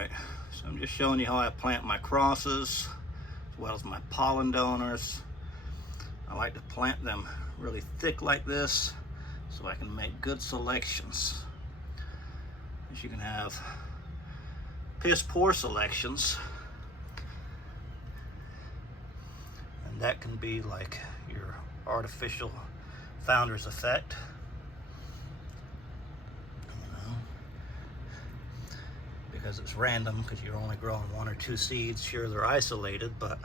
Alright, so I'm just showing you how I plant my crosses as well as my pollen donors. I like to plant them really thick like this so I can make good selections. As you can have piss poor selections, and that can be like your artificial founder's effect. Because it's random, because you're only growing 1 or 2 seeds. Sure, they're isolated, but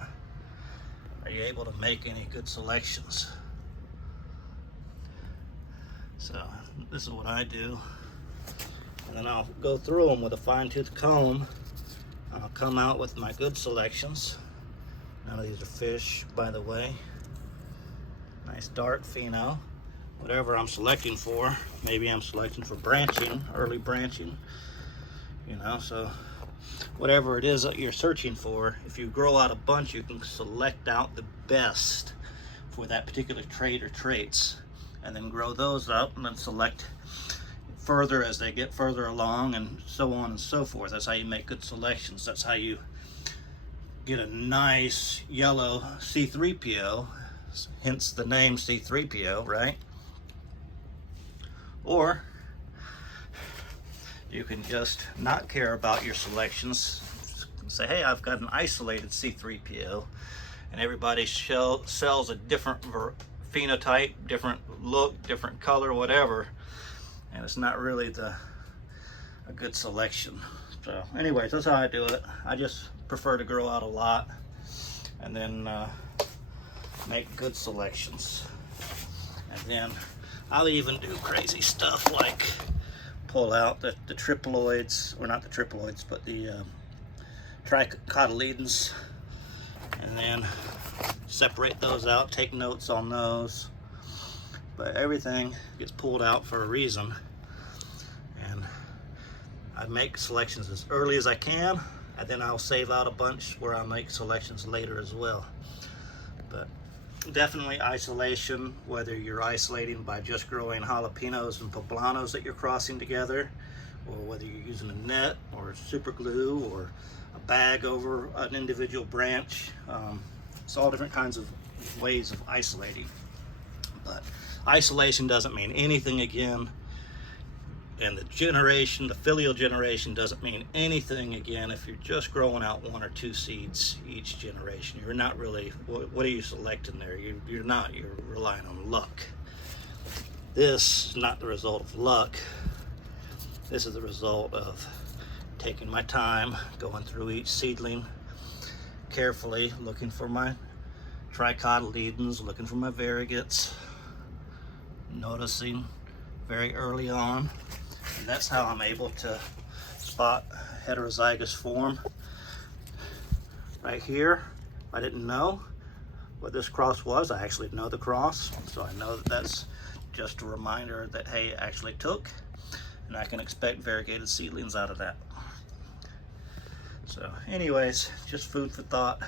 are you able to make any good selections? So this is what I do, and then I'll go through them with a fine-tooth comb. I'll come out with my good selections. None of these are fish, by the way. Nice dark pheno. Whatever I'm selecting for, maybe I'm selecting for branching, early branching. You know, so whatever it is that you're searching for, if you grow out a bunch, you can select out the best for that particular trait or traits, and then grow those up and then select further as they get further along, and so on and so forth. That's how you make good selections. That's how you get a nice yellow C3PO, hence the name C3PO, right? Or you can just not care about your selections. Say, hey, I've got an isolated C3PO, and everybody sells a different phenotype, different look, different color, whatever, and it's not really a good selection. So anyways, that's how I do it. I just prefer to grow out a lot and then make good selections. And then I'll even do crazy stuff like pull out the triploids, or not the triploids, but the tricotyledons, and then separate those out, take notes on those. But everything gets pulled out for a reason, and I make selections as early as I can, and then I'll save out a bunch where I'll make selections later as well. But definitely isolation, whether you're isolating by just growing jalapenos and poblanos that you're crossing together, or whether you're using a net or super glue or a bag over an individual branch. It's all different kinds of ways of isolating. But isolation doesn't mean anything again. And the filial generation doesn't mean anything again if you're just growing out 1 or 2 seeds each generation. You're not really, what are you selecting there? You're relying on luck. This is not the result of luck. This is the result of taking my time, going through each seedling carefully, looking for my tricotyledons, looking for my variegates, noticing very early on. And that's how I'm able to spot heterozygous form. Right here, I didn't know what this cross was. I actually know the cross, so I know that that's just a reminder that, hey, it actually took, and I can expect variegated seedlings out of that. So anyways, just food for thought.